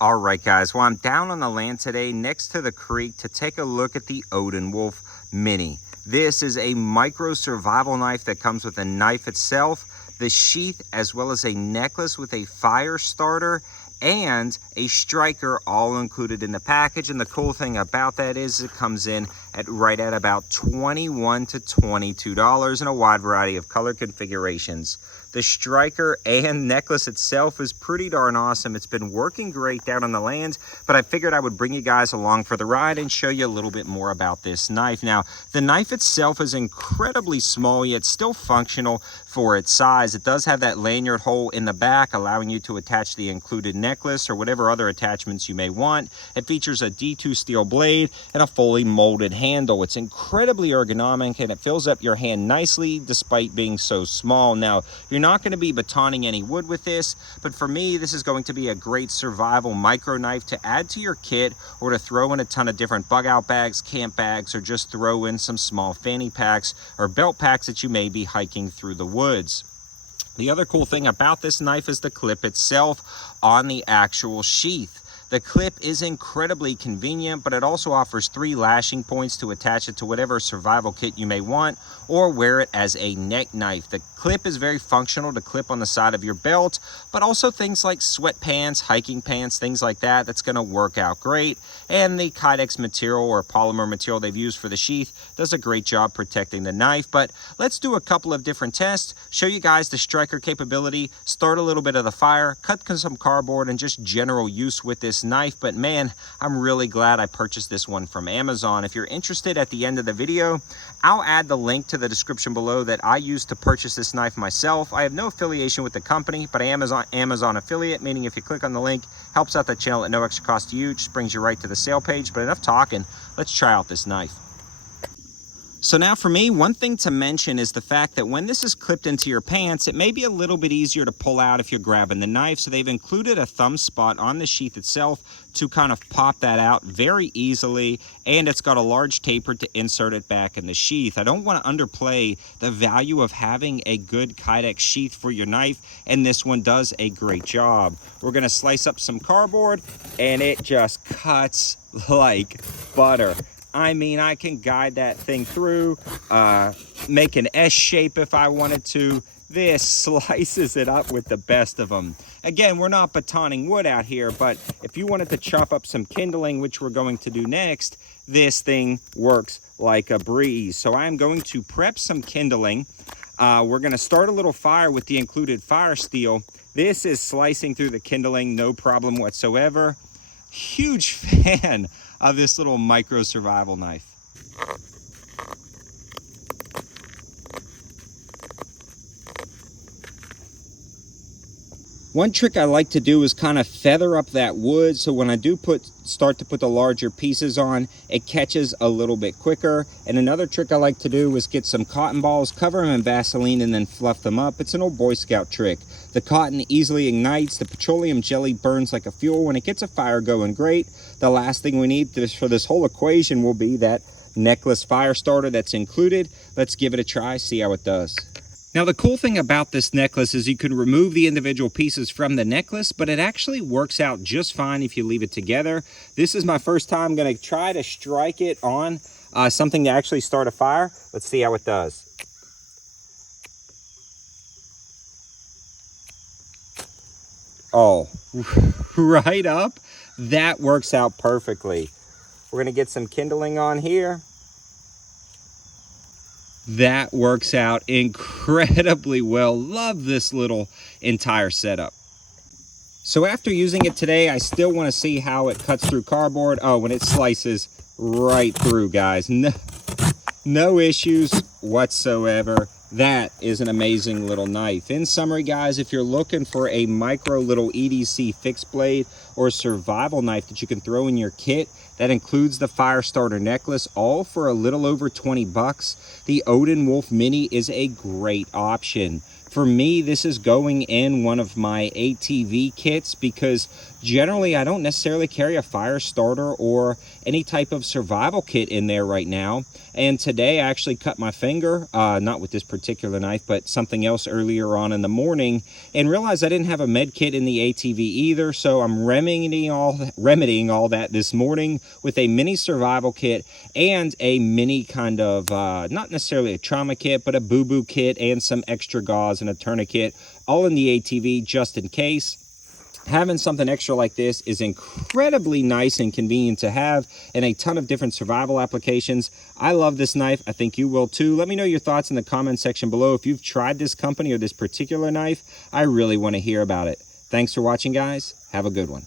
All right, guys. Well, I'm down on the land today next to the creek to take a look at the ODENWOLF Mini. This is a micro survival knife that comes with a knife itself, the sheath, as well as a necklace with a fire starter and a striker all included in the package. And the cool thing about that is it comes in at right at about $21 to $22 in a wide variety of color configurations. The striker and necklace itself is pretty darn awesome. It's been working great down on the land, but I figured I would bring you guys along for the ride and show you a little bit more about this knife. Now, the knife itself is incredibly small, yet still functional for its size. It does have that lanyard hole in the back, allowing you to attach the included necklace or whatever other attachments you may want. It features a D2 steel blade and a fully molded handle. It's incredibly ergonomic and it fills up your hand nicely despite being so small. Now, you're not going to be batoning any wood with this, but for me, this is going to be a great survival micro knife to add to your kit or to throw in a ton of different bug out bags, camp bags, or just throw in some small fanny packs or belt packs that you may be hiking through the woods. The other cool thing about this knife is the clip itself on the actual sheath. The clip is incredibly convenient, but it also offers 3 lashing points to attach it to whatever survival kit you may want or wear it as a neck knife. The clip is very functional to clip on the side of your belt, but also things like sweatpants, hiking pants, things like that, that's going to work out great. And the Kydex material or polymer material they've used for the sheath does a great job protecting the knife. But let's do a couple of different tests, show you guys the striker capability, start a little bit of the fire, cut some cardboard, and just general use with this knife. But man, I'm really glad I purchased this one from Amazon. If you're interested, at the end of the video, I'll add the link to the description below that I used to purchase this knife myself. I have no affiliation with the company, but I am an Amazon affiliate, meaning if you click on the link, helps out the channel at no extra cost to you, just brings you right to the sale page. But enough talking, let's try out this knife. So now for me, one thing to mention is the fact that when this is clipped into your pants, it may be a little bit easier to pull out if you're grabbing the knife. So they've included a thumb spot on the sheath itself to kind of pop that out very easily. And it's got a large taper to insert it back in the sheath. I don't want to underplay the value of having a good Kydex sheath for your knife, and this one does a great job. We're going to slice up some cardboard, and it just cuts like butter. I mean, I can guide that thing through, make an S shape if I wanted to. This slices it up with the best of them. Again, we're not batoning wood out here, but if you wanted to chop up some kindling, which we're going to do next, this thing works like a breeze. So I'm going to prep some kindling. We're going to start a little fire with the included fire steel. This is slicing through the kindling, no problem whatsoever. Huge fan of this little micro survival knife. One trick I like to do is kind of feather up that wood, so when I do start to put the larger pieces on, it catches a little bit quicker. And another trick I like to do is get some cotton balls, cover them in Vaseline, and then fluff them up. It's an old Boy Scout trick. The cotton easily ignites, the petroleum jelly burns like a fuel. When it gets a fire going great, the last thing we need for this whole equation will be that necklace fire starter that's included. Let's give it a try, see how it does. Now, the cool thing about this necklace is you can remove the individual pieces from the necklace, but it actually works out just fine if you leave it together. This is my first time going to try to strike it on something to actually start a fire. Let's see how it does. Oh, right up. That works out perfectly. We're going to get some kindling on here. That works out incredibly well. Love this little entire setup. So after using it today, I still want to see how it cuts through cardboard. Oh, when it slices right through, guys. No issues whatsoever. That is an amazing little knife. In summary, guys, if you're looking for a micro little EDC fixed blade or survival knife that you can throw in your kit, that includes the fire starter necklace, all for a little over 20 bucks, the ODENWOLF Mini is a great option. For me, this is going in one of my ATV kits because Generally, I don't necessarily carry a fire starter or any type of survival kit in there right now. And today I actually cut my finger, not with this particular knife, but something else earlier on in the morning, and realized I didn't have a med kit in the ATV either. So I'm remedying all that this morning with a mini survival kit and a mini kind of, not necessarily a trauma kit, but a boo-boo kit and some extra gauze and a tourniquet, all in the ATV just in case. Having something extra like this is incredibly nice and convenient to have in a ton of different survival applications. I love this knife. I think you will too. Let me know your thoughts in the comment section below. If you've tried this company or this particular knife, I really want to hear about it. Thanks for watching, guys. Have a good one.